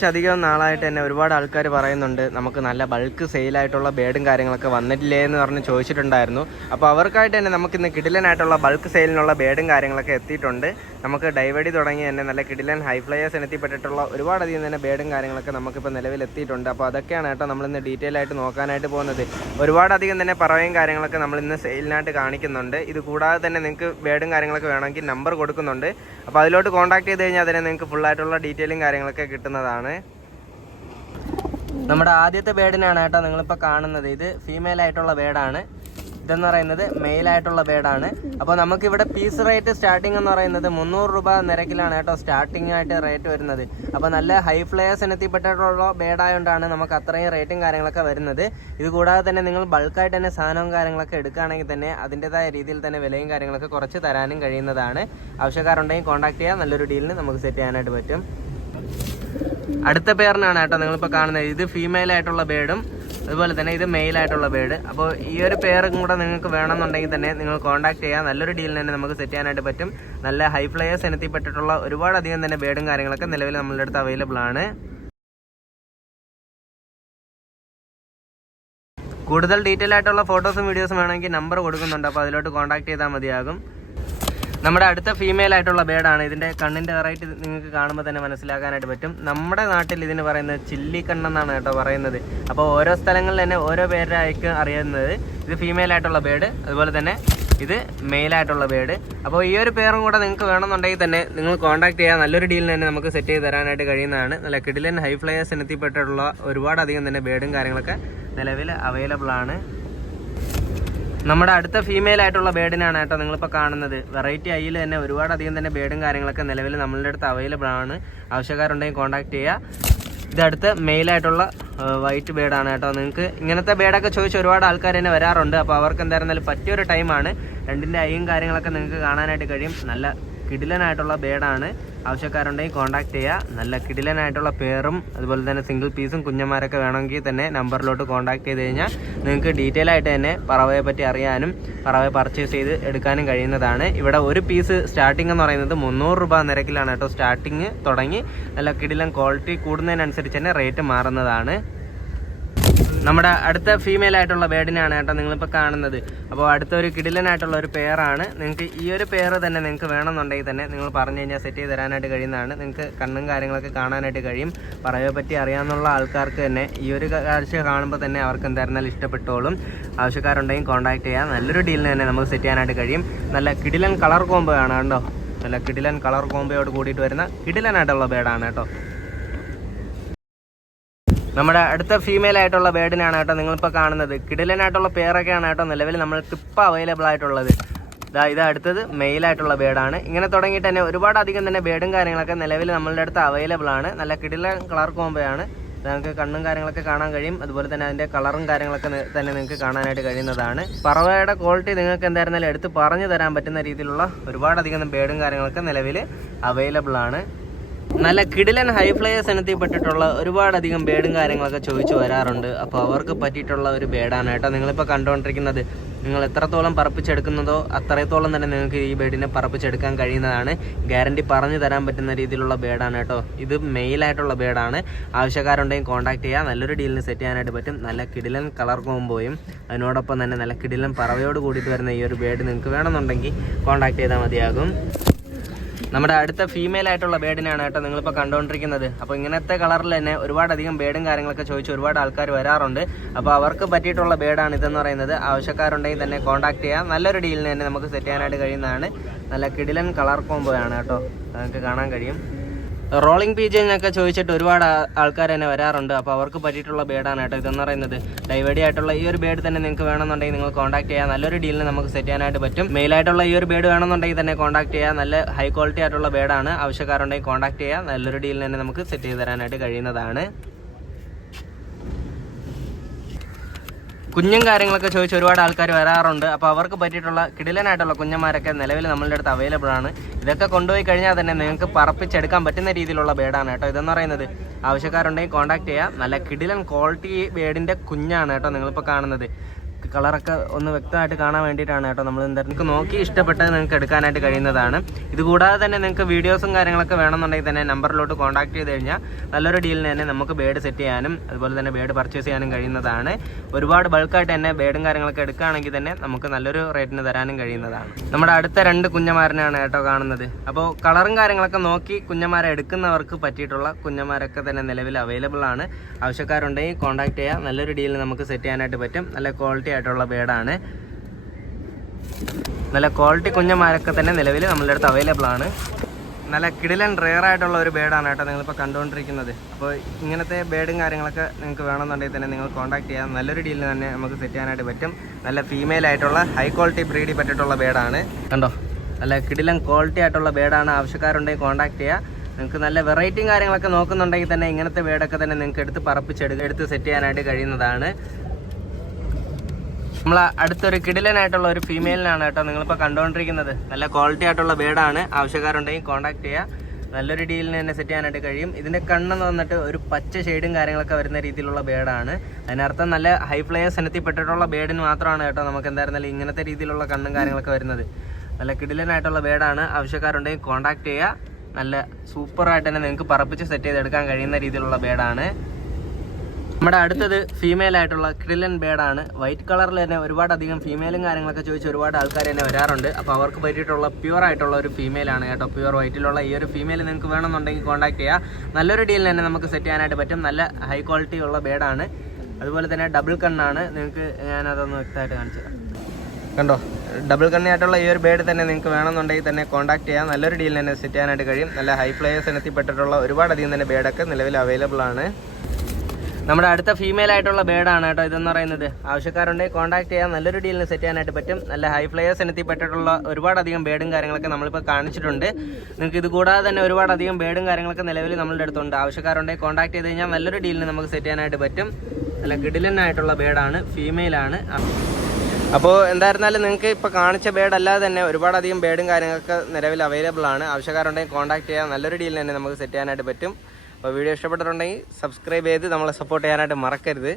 കുറച്ചധികം നാളായിട്ട് തന്നെ ഒരുപാട് ആൾക്കാർ പറയുന്നുണ്ട് നമുക്ക് നല്ല ബൾക്ക് സെയിലായിട്ടുള്ള ബേഡും കാര്യങ്ങളൊക്കെ വന്നിട്ടില്ലേ എന്ന് പറഞ്ഞ് ചോദിച്ചിട്ടുണ്ടായിരുന്നു. അപ്പോൾ അവർക്കായിട്ട് തന്നെ നമുക്ക് ഇന്ന് കിടിലനായിട്ടുള്ള ബൾക്ക് സെയിലിനുള്ള ബേഡും കാര്യങ്ങളൊക്കെ എത്തിയിട്ടുണ്ട്. നമുക്ക് ഡൈവടി തുടങ്ങി തന്നെ നല്ല കിടിലൻ ഹൈ ഫ്ലയേഴ്സ് എത്തിപ്പെട്ടിട്ടുള്ള ഒരുപാടധികം തന്നെ ബേഡും കാര്യങ്ങളൊക്കെ നമുക്കിപ്പോൾ നിലവിൽ എത്തിയിട്ടുണ്ട്. അപ്പോൾ അതൊക്കെയാണ് കേട്ടോ നമ്മളിന്ന് ഡീറ്റെയിൽ ആയിട്ട് നോക്കാനായിട്ട് പോകുന്നത്. ഒരുപാടധികം തന്നെ പറയും കാര്യങ്ങളൊക്കെ നമ്മൾ ഇന്ന് സെയിലിനായിട്ട് കാണിക്കുന്നുണ്ട്. ഇത് കൂടാതെ തന്നെ നിങ്ങൾക്ക് ബേഡും കാര്യങ്ങളൊക്കെ വേണമെങ്കിൽ നമ്പർ കൊടുക്കുന്നുണ്ട്. അപ്പോൾ അതിലോട്ട് കോൺടാക്ട് ചെയ്ത് കഴിഞ്ഞാൽ അതിനെ നിങ്ങൾക്ക് ഫുള്ളായിട്ടുള്ള ഡീറ്റെയിലും കാര്യങ്ങളൊക്കെ കിട്ടുന്നതാണ്. നമ്മുടെ ആദ്യത്തെ ബേഡിനാണ് കേട്ടോ നിങ്ങളിപ്പോൾ കാണുന്നത്. ഇത് ഫീമെയിൽ ആയിട്ടുള്ള ബേഡാണ്. ഇതെന്ന് പറയുന്നത് മെയിൽ ആയിട്ടുള്ള ബേഡാണ്. അപ്പോൾ നമുക്കിവിടെ പീസ് റേറ്റ് സ്റ്റാർട്ടിംഗ് എന്ന് പറയുന്നത് മുന്നൂറ് രൂപ നിരക്കിലാണ് കേട്ടോ സ്റ്റാർട്ടിംഗ് ആയിട്ട് റേറ്റ് വരുന്നത്. അപ്പോൾ നല്ല ഹൈ ഫ്ലേയേഴ്സ് ഇനത്തിപ്പെട്ടിട്ടുള്ള ബേഡായതുകൊണ്ടാണ് നമുക്ക് അത്രയും റേറ്റും കാര്യങ്ങളൊക്കെ വരുന്നത്. ഇത് കൂടാതെ തന്നെ നിങ്ങൾ ബൾക്കായിട്ട് തന്നെ സാധനവും കാര്യങ്ങളൊക്കെ എടുക്കുകയാണെങ്കിൽ തന്നെ അതിന്റെതായ രീതിയിൽ തന്നെ വിലയും കാര്യങ്ങളൊക്കെ കുറച്ച് തരാനും കഴിയുന്നതാണ്. ആവശ്യക്കാരുണ്ടെങ്കിൽ കോൺടാക്ട് ചെയ്യാം. നല്ലൊരു ഡീലിന് നമുക്ക് സെറ്റ് ചെയ്യാനായിട്ട് പറ്റും. അടുത്ത പേരിനാണ് കേട്ടോ നിങ്ങളിപ്പോൾ കാണുന്നത്. ഇത് ഫീമെയിൽ ആയിട്ടുള്ള ബേഡും അതുപോലെ തന്നെ ഇത് മെയിൽ ആയിട്ടുള്ള ബേഡ് അപ്പോൾ ഈ ഒരു പേരും കൂടെ നിങ്ങൾക്ക് വേണമെന്നുണ്ടെങ്കിൽ തന്നെ നിങ്ങൾ കോൺടാക്ട് ചെയ്യാം. നല്ലൊരു ഡീലിന് തന്നെ നമുക്ക് സെറ്റ് ചെയ്യാനായിട്ട് പറ്റും. നല്ല ഹൈ ഫ്ലയേഴ്സ് ഇനത്തിപ്പെട്ടിട്ടുള്ള ഒരുപാട് അധികം തന്നെ ബേഡും കാര്യങ്ങളൊക്കെ നിലവിൽ നമ്മളുടെ അടുത്ത് അവൈലബിൾ ആണ്. കൂടുതൽ ഡീറ്റെയിൽ ആയിട്ടുള്ള ഫോട്ടോസും വീഡിയോസും വേണമെങ്കിൽ നമ്പർ കൊടുക്കുന്നുണ്ട്. അപ്പോൾ അതിലോട്ട് കോൺടാക്ട് ചെയ്താൽ മതിയാകും. നമ്മുടെ അടുത്ത ഫീമെയിൽ ആയിട്ടുള്ള ബേഡാണ് ഇതിന്റെ കണ്ണിന്റെ വെറൈറ്റി നിങ്ങൾക്ക് കാണുമ്പോൾ തന്നെ മനസ്സിലാക്കാനായിട്ട് പറ്റും. നമ്മുടെ നാട്ടിൽ ഇതിന് പറയുന്നത് ചില്ലി കണ്ണെന്നാണ് കേട്ടോ പറയുന്നത്. അപ്പോൾ ഓരോ സ്ഥലങ്ങളിൽ തന്നെ ഓരോ പേരായിരിക്കും അറിയുന്നത്. ഇത് ഫീമെയിൽ ആയിട്ടുള്ള ബേഡ് അതുപോലെ തന്നെ ഇത് മെയിലായിട്ടുള്ള ബേഡ് അപ്പോൾ ഈ ഒരു പേറും കൂടെ നിങ്ങൾക്ക് വേണമെന്നുണ്ടെങ്കിൽ തന്നെ നിങ്ങൾ കോൺടാക്ട് ചെയ്യാൻ നല്ലൊരു ഡീലിന് തന്നെ നമുക്ക് സെറ്റ് ചെയ്ത് തരാനായിട്ട് കഴിയുന്നതാണ്. നല്ല കിടിലൻ ഹൈ ഫ്ലയേഴ്സ് എത്തിപ്പെട്ടിട്ടുള്ള ഒരുപാടധികം തന്നെ ബേഡും കാര്യങ്ങളൊക്കെ നിലവിൽ അവൈലബിൾ ആണ്. നമ്മുടെ അടുത്ത ഫീമെയിൽ ആയിട്ടുള്ള ബേഡിനാണ് കേട്ടോ നിങ്ങളിപ്പോൾ കാണുന്നത്. വെറൈറ്റി ഐയിൽ തന്നെ ഒരുപാട് അധികം തന്നെ ബേഡും കാര്യങ്ങളൊക്കെ നിലവിൽ നമ്മളുടെ അടുത്ത് അവൈലബിൾ ആണ്. ആവശ്യക്കാരുണ്ടെങ്കിൽ കോൺടാക്ട് ചെയ്യുക ഇതടുത്ത് മെയിലായിട്ടുള്ള വൈറ്റ് ബേഡാണ് കേട്ടോ. നിങ്ങൾക്ക് ഇങ്ങനത്തെ ബേഡൊക്കെ ചോദിച്ച് ഒരുപാട് ആൾക്കാർ തന്നെ വരാറുണ്ട്. അപ്പോൾ അവർക്ക് എന്തായിരുന്നാലും പറ്റിയൊരു ടൈമാണ് രണ്ടിന്റെ ഐയും കാര്യങ്ങളൊക്കെ നിങ്ങൾക്ക് കാണാനായിട്ട് കഴിയും. നല്ല കിടിലനായിട്ടുള്ള ബേഡാണ് ആവശ്യക്കാരുണ്ടെങ്കിൽ കോൺടാക്ട് ചെയ്യുക നല്ല കിടിലനായിട്ടുള്ള പേറും അതുപോലെ തന്നെ സിംഗിൾ പീസും കുഞ്ഞന്മാരൊക്കെ വേണമെങ്കിൽ തന്നെ നമ്പറിലോട്ട് കോൺടാക്ട് ചെയ്ത് കഴിഞ്ഞാൽ നിങ്ങൾക്ക് ഡീറ്റെയിൽ ആയിട്ട് തന്നെ പറവയെ പറ്റി അറിയാനും പറവയെ പർച്ചേസ് ചെയ്ത് എടുക്കാനും കഴിയുന്നതാണ്. ഇവിടെ ഒരു പീസ് സ്റ്റാർട്ടിംഗ് എന്ന് പറയുന്നത് മുന്നൂറ് രൂപ നിരക്കിലാണ് കേട്ടോ. സ്റ്റാർട്ടിങ് തുടങ്ങി നല്ല കിടിലൻ ക്വാളിറ്റി കൂടുന്നതിനനുസരിച്ച് തന്നെ റേറ്റ് മാറുന്നതാണ്. നമ്മുടെ അടുത്ത ഫീമെയിൽ ആയിട്ടുള്ള ബേഡിനാണ് കേട്ടോ നിങ്ങളിപ്പോൾ കാണുന്നത്. അപ്പോൾ അടുത്ത ഒരു കിടിലനായിട്ടുള്ള ഒരു പെയറാണ് നിങ്ങൾക്ക് ഈ ഒരു പെയർ തന്നെ നിങ്ങൾക്ക് വേണമെന്നുണ്ടെങ്കിൽ തന്നെ നിങ്ങൾ പറഞ്ഞു കഴിഞ്ഞാൽ സെറ്റ് ചെയ്ത് തരാനായിട്ട് കഴിയുന്നതാണ്. നിങ്ങൾക്ക് കണ്ണും കാര്യങ്ങളൊക്കെ കാണാനായിട്ട് കഴിയും. പറയെ പറ്റി അറിയാമെന്നുള്ള ആൾക്കാർക്ക് തന്നെ ഈ ഒരു കാഴ്ച കാണുമ്പോൾ തന്നെ അവർക്ക് എന്തായിരുന്നാലും ഇഷ്ടപ്പെട്ടോളും. ആവശ്യക്കാരുണ്ടെങ്കിൽ കോൺടാക്ട് ചെയ്യാം. നല്ലൊരു ഡീലിന് തന്നെ നമുക്ക് സെറ്റ് ചെയ്യാനായിട്ട് കഴിയും. നല്ല കിടിലൻ കളർ കോംബോ ആണ് കേട്ടോ. നല്ല കിടിലൻ കളർ കോമ്പയോട് കൂടിയിട്ട് വരുന്ന കിടിലനായിട്ടുള്ള ബേഡാണ് കേട്ടോ. നമ്മുടെ അടുത്ത ഫീമെയിൽ ആയിട്ടുള്ള ബേഡിനാണ് കേട്ടോ നിങ്ങളിപ്പോൾ കാണുന്നത്. കിടിലനായിട്ടുള്ള പേരൊക്കെയാണ് കേട്ടോ നിലവിൽ നമ്മൾക്ക് ഇപ്പോൾ അവൈലബിൾ ആയിട്ടുള്ളത്. ഇതാ ഇത് അടുത്തത് മെയിൽ ആയിട്ടുള്ള ബേഡാണ്. ഇങ്ങനെ തുടങ്ങിയിട്ട് തന്നെ ഒരുപാട് അധികം തന്നെ ബേഡും കാര്യങ്ങളൊക്കെ നിലവിൽ നമ്മളുടെ അടുത്ത് അവൈലബിൾ ആണ്. നല്ല കിടിലൻ കളർ കോമ്പയാണ് നിങ്ങൾക്ക് കണ്ണും കാര്യങ്ങളൊക്കെ കാണാൻ കഴിയും. അതുപോലെ തന്നെ അതിന്റെ കളറും കാര്യങ്ങളൊക്കെ തന്നെ നിങ്ങൾക്ക് കാണാനായിട്ട് കഴിയുന്നതാണ്. പറവയുടെ ക്വാളിറ്റി നിങ്ങൾക്ക് എന്തായിരുന്നാലും എടുത്ത് പറഞ്ഞു തരാൻ പറ്റുന്ന രീതിയിലുള്ള ഒരുപാടധികം ബേഡും കാര്യങ്ങളൊക്കെ നിലവിൽ അവൈലബിൾ ആണ്. നല്ല കിടിലൻ ഹൈ ഫ്ലയേഴ്സ് ഇനത്തിൽപ്പെട്ടിട്ടുള്ള ഒരുപാടധികം ബേഡും കാര്യങ്ങളൊക്കെ ചോദിച്ചു വരാറുണ്ട്. അപ്പോൾ അവർക്ക് പറ്റിയിട്ടുള്ള ഒരു ബേഡാണ് കേട്ടോ നിങ്ങളിപ്പോൾ കണ്ടുകൊണ്ടിരിക്കുന്നത് നിങ്ങൾ എത്രത്തോളം പറപ്പിച്ചെടുക്കുന്നതോ അത്രത്തോളം തന്നെ നിങ്ങൾക്ക് ഈ ബേഡിനെ പറപ്പിച്ചെടുക്കാൻ കഴിയുന്നതാണ്. ഗ്യാരണ്ടി പറഞ്ഞു തരാൻ പറ്റുന്ന രീതിയിലുള്ള ബേഡാണ് കേട്ടോ. ഇത് മെയിലായിട്ടുള്ള ബേഡാണ് ആവശ്യക്കാരുണ്ടെങ്കിൽ കോൺടാക്ട് ചെയ്യുക നല്ലൊരു ഡീലിന് സെറ്റ് ചെയ്യാനായിട്ട് പറ്റും. നല്ല കിടിലൻ കളർ കോമ്പോയും അതിനോടൊപ്പം തന്നെ നല്ല കിടിലൻ പറവയോട് കൂടിയിട്ട് വരുന്ന ഈ ഒരു ബേഡ് നിങ്ങൾക്ക് വേണമെന്നുണ്ടെങ്കിൽ കോൺടാക്ട് ചെയ്താൽ മതിയാകും. നമ്മുടെ അടുത്ത ഫീമെയിൽ ആയിട്ടുള്ള ബേഡിനാണ് കേട്ടോ നിങ്ങളിപ്പോൾ കണ്ടുകൊണ്ടിരിക്കുന്നത് അപ്പോൾ ഇങ്ങനത്തെ കളറിൽ തന്നെ ഒരുപാടധികം ബേഡും കാര്യങ്ങളൊക്കെ ചോദിച്ച് ഒരുപാട് ആൾക്കാർ വരാറുണ്ട്. അപ്പോൾ അവർക്ക് പറ്റിയിട്ടുള്ള ബേഡാണ് ഇതെന്ന് പറയുന്നത്. ആവശ്യക്കാരുണ്ടെങ്കിൽ തന്നെ കോൺടാക്ട് ചെയ്യാം. നല്ലൊരു ഡീലിന് തന്നെ നമുക്ക് സെറ്റ് ചെയ്യാനായിട്ട് കഴിയുന്നതാണ്. നല്ല കിടിലൻ കളർ കോംബോ ആണ് കേട്ടോ. നിങ്ങൾക്ക് കാണാൻ കഴിയും. റോളിംഗ് പീജിനൊക്കെ ചോദിച്ചിട്ട് ഒരുപാട് ആൾക്കാർ തന്നെ വരാറുണ്ട്. അപ്പോൾ അവർക്ക് പറ്റിയിട്ടുള്ള ബേഡാണ് കേട്ടോ ഇതെന്ന് പറയുന്നത്. ഡൈവേഡി ആയിട്ടുള്ള ഈ ഒരു ബേഡ് തന്നെ നിങ്ങൾക്ക് വേണമെന്നുണ്ടെങ്കിൽ നിങ്ങൾ കോൺടാക്ട് ചെയ്യാം. നല്ലൊരു ഡീലിന് നമുക്ക് സെറ്റ് ചെയ്യാനായിട്ട് പറ്റും. മെയിലായിട്ടുള്ള ഈ ഒരു ബേഡ് വേണമെന്നുണ്ടെങ്കിൽ തന്നെ കോൺടാക്ട് ചെയ്യാം. നല്ല ഹൈ ക്വാളിറ്റി ആയിട്ടുള്ള ബേഡാണ്. ആവശ്യക്കാരുണ്ടെങ്കിൽ കോൺടാക്ട് ചെയ്യാം. നല്ലൊരു ഡീലിന് തന്നെ നമുക്ക് സെറ്റ് ചെയ്ത് തരാനായിട്ട് കഴിയുന്നതാണ്. കുഞ്ഞും കാര്യങ്ങളൊക്കെ ചോദിച്ച് ഒരുപാട് ആൾക്കാർ വരാറുണ്ട്. അപ്പോൾ അവർക്ക് പറ്റിയിട്ടുള്ള കിടിലനായിട്ടുള്ള കുഞ്ഞന്മാരൊക്കെ നിലവിൽ നമ്മളുടെ അടുത്ത് അവൈലബിൾ ആണ്. ഇതൊക്കെ കൊണ്ടുപോയി കഴിഞ്ഞാൽ തന്നെ നിങ്ങൾക്ക് പറപ്പിച്ചെടുക്കാൻ പറ്റുന്ന രീതിയിലുള്ള ബേഡാണ് കേട്ടോ. ഇതെന്ന് പറയുന്നത് ആവശ്യക്കാരുണ്ടെങ്കിൽ കോൺടാക്ട് ചെയ്യാം. നല്ല കിടിലൻ ക്വാളിറ്റി ബേഡിന്റെ കുഞ്ഞാണ് കേട്ടോ നിങ്ങളിപ്പോൾ കാണുന്നത്. കളറൊക്കെ ഒന്ന് വ്യക്തമായിട്ട് കാണാൻ വേണ്ടിയിട്ടാണ് കേട്ടോ നമ്മൾ എന്താ നിങ്ങൾക്ക് നോക്കി ഇഷ്ടപ്പെട്ടത് നിങ്ങൾക്ക് എടുക്കാനായിട്ട് കഴിയുന്നതാണ്. ഇതുകൂടാതെ തന്നെ നിങ്ങൾക്ക് വീഡിയോസും കാര്യങ്ങളൊക്കെ വേണമെന്നുണ്ടെങ്കിൽ തന്നെ നമ്പറിലോട്ട് കോൺടാക്ട് ചെയ്ത് കഴിഞ്ഞാൽ നല്ലൊരു ഡീലിന് തന്നെ നമുക്ക് ബേഡ് സെറ്റ് ചെയ്യാനും അതുപോലെ തന്നെ ബേഡ് പർച്ചേസ് ചെയ്യാനും കഴിയുന്നതാണ്. ഒരുപാട് ബൾക്കായിട്ട് തന്നെ ബേഡും കാര്യങ്ങളൊക്കെ എടുക്കുകയാണെങ്കിൽ തന്നെ നമുക്ക് നല്ലൊരു റേറ്റിന് തരാനും കഴിയുന്നതാണ്. നമ്മുടെ അടുത്ത രണ്ട് കുഞ്ഞമാരനാണ് കേട്ടോ കാണുന്നത്. അപ്പോൾ കളറും കാര്യങ്ങളൊക്കെ നോക്കി കുഞ്ഞമാരെ എടുക്കുന്നവർക്ക് പറ്റിയിട്ടുള്ള കുഞ്ഞമാരൊക്കെ തന്നെ നിലവിൽ അവൈലബിൾ ആണ്. ആവശ്യക്കാരുണ്ടെങ്കിൽ കോൺടാക്ട് ചെയ്യുക നല്ലൊരു ഡീലിന് നമുക്ക് സെറ്റ് ചെയ്യാനായിട്ട് പറ്റും. നല്ല ക്വാളിറ്റി ആയിട്ടുള്ള ബേഡാണ് നല്ല ക്വാളിറ്റി കുഞ്ഞന്മാരൊക്കെ തന്നെ നിലവിൽ നമ്മളുടെ അടുത്ത് അവൈലബിൾ ആണ്. നല്ല കിടിലൻ റെയർ ആയിട്ടുള്ള ഒരു ബേഡാണ് കേട്ടോ നിങ്ങളിപ്പോൾ കണ്ടുകൊണ്ടിരിക്കുന്നത്. അപ്പോൾ ഇങ്ങനത്തെ ബേഡും കാര്യങ്ങളൊക്കെ നിങ്ങൾക്ക് വേണമെന്നുണ്ടെങ്കിൽ തന്നെ നിങ്ങൾ കോൺടാക്ട് ചെയ്യാം. നല്ലൊരു ഡീലിൽ തന്നെ നമുക്ക് സെറ്റ് ചെയ്യാനായിട്ട് പറ്റും. നല്ല ഫീമെയിൽ ആയിട്ടുള്ള ഹൈ ക്വാളിറ്റി ബ്രീഡിൽ പറ്റിയിട്ടുള്ള ബേഡാണ് കണ്ടോ? നല്ല കിടിലൻ ക്വാളിറ്റി ആയിട്ടുള്ള ബേഡാണ് ആവശ്യക്കാരുണ്ടെങ്കിൽ കോൺടാക്ട് ചെയ്യുക നിങ്ങൾക്ക് നല്ല വെറൈറ്റിയും കാര്യങ്ങളൊക്കെ നോക്കുന്നുണ്ടെങ്കിൽ തന്നെ ഇങ്ങനത്തെ ബേഡൊക്കെ തന്നെ നിങ്ങൾക്ക് എടുത്ത് പറപ്പിച്ചെടുക്കുക എടുത്ത് സെറ്റ് ചെയ്യാനായിട്ട് കഴിയുന്നതാണ്. നമ്മൾ അടുത്തൊരു കിടിലനായിട്ടുള്ള ഒരു ഫീമെയിലിനാണ് കേട്ടോ നിങ്ങളിപ്പോൾ കണ്ടുകൊണ്ടിരിക്കുന്നത് നല്ല ക്വാളിറ്റി ആയിട്ടുള്ള ബേഡാണ്. ആവശ്യക്കാരുണ്ടെങ്കിൽ കോൺടാക്ട് ചെയ്യുക നല്ലൊരു ഡീലിന് തന്നെ സെറ്റ് ചെയ്യാനായിട്ട് കഴിയും. ഇതിന്റെ കണ്ണെന്ന് വന്നിട്ട് ഒരു പച്ച ഷെയ്ഡും കാര്യങ്ങളൊക്കെ വരുന്ന രീതിയിലുള്ള ബേഡാണ്. അതിനർത്ഥം നല്ല ഹൈ ഫ്ലയേഴ്സ് ഇനത്തിൽപ്പെട്ടിട്ടുള്ള ബേഡിന് മാത്രമാണ് കേട്ടോ നമുക്ക് എന്തായിരുന്നാലും ഇങ്ങനത്തെ രീതിയിലുള്ള കണ്ണും കാര്യങ്ങളൊക്കെ വരുന്നത്. നല്ല കിടിലനായിട്ടുള്ള ബേഡാണ്. ആവശ്യക്കാരുണ്ടെങ്കിൽ കോൺടാക്ട് ചെയ്യുക നല്ല സൂപ്പറായിട്ട് തന്നെ നിങ്ങൾക്ക് പറപ്പിച്ച് സെറ്റ് ചെയ്തെടുക്കാൻ കഴിയുന്ന രീതിയിലുള്ള ബേഡാണ്. നമ്മുടെ അടുത്തത് ഫീമെയിൽ ആയിട്ടുള്ള ക്രില്ലൻ ബേഡാണ് വൈറ്റ് കളറിൽ തന്നെ ഒരുപാട് അധികം ഫീമെയിലും കാര്യങ്ങളൊക്കെ ചോദിച്ച് ഒരുപാട് ആൾക്കാർ തന്നെ വരാറുണ്ട്. അപ്പോൾ അവർക്ക് പറ്റിയിട്ടുള്ള പ്യുവർ ആയിട്ടുള്ള ഒരു ഫീമെയിൽ ആണ് കേട്ടോ. പ്യുവർ വൈറ്റിലുള്ള ഈ ഒരു ഫീമെയിൽ നിങ്ങൾക്ക് വേണമെന്നുണ്ടെങ്കിൽ കോൺടാക്ട് ചെയ്യുക നല്ലൊരു ഡീലിൽ തന്നെ നമുക്ക് സെറ്റ് ചെയ്യാനായിട്ട് പറ്റും. നല്ല ഹൈ ക്വാളിറ്റി ഉള്ള ബേഡാണ് അതുപോലെ തന്നെ ഡബിൾ കണ്ണാണ് നിങ്ങൾക്ക് ഞാനതൊന്ന് വ്യക്തമായിട്ട് കാണിച്ചു കണ്ടോ? ഡബിൾ കണ്ണിയായിട്ടുള്ള ഈ ഒരു ബേഡ് തന്നെ നിങ്ങൾക്ക് വേണമെന്നുണ്ടെങ്കിൽ തന്നെ കോൺടാക്ട് ചെയ്യാം. നല്ലൊരു ഡീൽ തന്നെ സെറ്റ് ചെയ്യാനായിട്ട് കഴിയും. നല്ല ഹൈ പ്ലേയേഴ്സ് ഇനത്തിൽപ്പെട്ടിട്ടുള്ള ഒരുപാടധികം തന്നെ ബേഡൊക്കെ നിലവിൽ അവൈലബിൾ ആണ്. നമ്മുടെ അടുത്ത ഫീമെയിൽ ആയിട്ടുള്ള ബേഡാണ് കേട്ടോ ഇതെന്ന് പറയുന്നത്. ആവശ്യക്കാരുണ്ടെങ്കിൽ കോൺടാക്ട് ചെയ്യാൻ നല്ലൊരു ഡീലിന് സെറ്റ് ചെയ്യാനായിട്ട് പറ്റും. നല്ല ഹൈ ഫ്ലയേഴ്സ് ഇനത്തിൽപ്പെട്ടിട്ടുള്ള ഒരുപാടധികം ബേഡും കാര്യങ്ങളൊക്കെ നമ്മളിപ്പോൾ കാണിച്ചിട്ടുണ്ട്. നിങ്ങൾക്ക് ഇത് കൂടാതെ തന്നെ ഒരുപാടധികം ബേഡും കാര്യങ്ങളൊക്കെ നിലവിൽ നമ്മളുടെ അടുത്തുണ്ട്. ആവശ്യക്കാരുണ്ടെങ്കിൽ കോൺടാക്ട് ചെയ്ത് കഴിഞ്ഞാൽ നല്ലൊരു ഡീലിന് നമുക്ക് സെറ്റ് ചെയ്യാനായിട്ട് പറ്റും. നല്ല കിടിലനായിട്ടുള്ള ബേഡാണ് ഫീമെയിലാണ് അപ്പോൾ എന്തായിരുന്നാലും നിങ്ങൾക്ക് ഇപ്പോൾ കാണിച്ച ബേഡ് അല്ലാതെ തന്നെ ഒരുപാടധികം ബേഡും കാര്യങ്ങളൊക്കെ നിലവിൽ അവൈലബിൾ ആണ്. ആവശ്യക്കാരുണ്ടെങ്കിൽ കോൺടാക്ട് ചെയ്യാൻ നല്ലൊരു ഡീൽ തന്നെ നമുക്ക് സെറ്റ് ചെയ്യാനായിട്ട് പറ്റും. അപ്പോൾ വീഡിയോ ഇഷ്ടപ്പെട്ടിട്ടുണ്ടെങ്കിൽ സബ്സ്ക്രൈബ് ചെയ്ത് നമ്മളെ സപ്പോർട്ട് ചെയ്യാനായിട്ട് മറക്കരുത്.